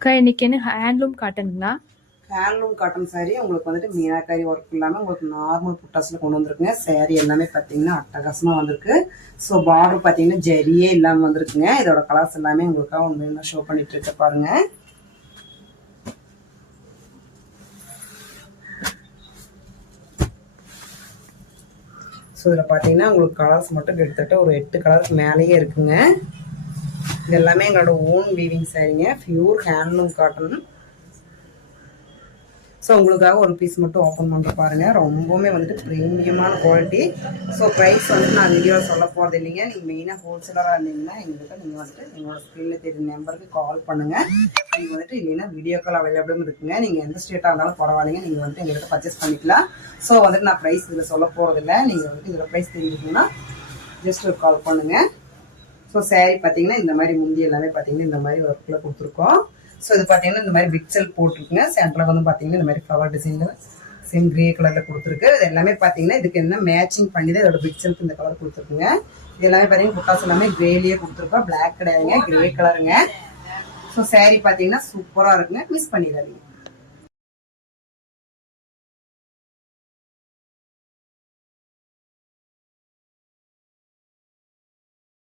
அக்கா இன்னைக்கு என்ன ஹேண்ட்லூம் காட்டனுங்களா? ஹேண்ட்லூம் காட்டன் சாரீ உங்களுக்கு வந்துட்டு மீனாக்காரி ஒர்க் இல்லாமல் உங்களுக்கு நார்மல் புட்டாஸில் கொண்டு வந்திருக்குங்க. சாரீ எல்லாமே பார்த்தீங்கன்னா அட்டகாசமாக வந்திருக்கு. ஸோ பார்டர் பார்த்தீங்கன்னா ஜரியே இல்லாமல் வந்திருக்குங்க. இதோட கலர்ஸ் எல்லாமே உங்களுக்காக ஒன்று ஷோ பண்ணிட்டு இருக்க பாருங்க. ஸோ இதில் பார்த்தீங்கன்னா உங்களுக்கு கலர்ஸ் மட்டும் கிட்டத்தட்ட ஒரு 8 கலருக்கு மேலேயே இருக்குங்க. இது எல்லாமே எங்களோட ஓன் வீவிங் சாரீங்க, பியூர் ஹேண்ட்லூம் காட்டன். ஸோ உங்களுக்காக ஒரு பீஸ் மட்டும் ஓப்பன் பண்ணுற பாருங்கள். ரொம்பவுமே வந்துட்டு ப்ரீமியமான குவாலிட்டி. ஸோ ப்ரைஸ் வந்துட்டு நான் வீடியோவில் சொல்ல போகிறது இல்லைங்க. நீங்கள் மெயினாக ஹோல்சேலராக இருந்தீங்கன்னா எங்கள்கிட்ட நீங்கள் வந்துட்டு எங்களோட ஸ்க்ரீனில் தெரியுற நம்பருக்கு கால் பண்ணுங்கள். நீங்கள் வந்துட்டு இல்லைன்னா வீடியோ கால் அவைலபிளும் இருக்குங்க. நீங்கள் எந்த ஸ்டேட்டாக இருந்தாலும் பரவாயில்லைங்க, நீங்கள் வந்துட்டு எங்கள்கிட்ட பர்ச்சேஸ் பண்ணிக்கலாம். ஸோ வந்துட்டு நான் ப்ரைஸ் இதில் சொல்ல போகிறதில்ல. நீங்கள் வந்துட்டு இதில் ப்ரைஸ் தெரிஞ்சுக்கணுன்னா ஜஸ்ட் ஒரு கால் பண்ணுங்கள். ஸோ சாரீ பார்த்தீங்கன்னா இந்த மாதிரி முந்தி எல்லாமே பார்த்தீங்கன்னா இந்த மாதிரி ஒர்க்கில் கொடுத்துருக்கோம். ஸோ இது பார்த்தீங்கன்னா இந்த மாதிரி பிக் செல் போட்டிருக்குங்க. சென்டரில் வந்து பார்த்தீங்கன்னா இந்த மாதிரி ஃப்ளவர் டிசைனில் சேம் கிரே கலரில் கொடுத்துருக்கு. இது எல்லாமே பார்த்தீங்கன்னா இதுக்கு என்ன மேட்சிங் பண்ணி தான் இதோட பிக் செல்க்கு இந்த கலர் கொடுத்துருக்குங்க. இது எல்லாமே பார்த்தீங்கன்னா புட்டாஸ் எல்லாமே கிரேலியே கொடுத்துருக்கோம். பிளாக் கிடையாதுங்க, கிரே கலருங்க. ஸோ சாரீ பார்த்தீங்கன்னா சூப்பராக இருக்குங்க, மிஸ் பண்ணிடாதீங்க.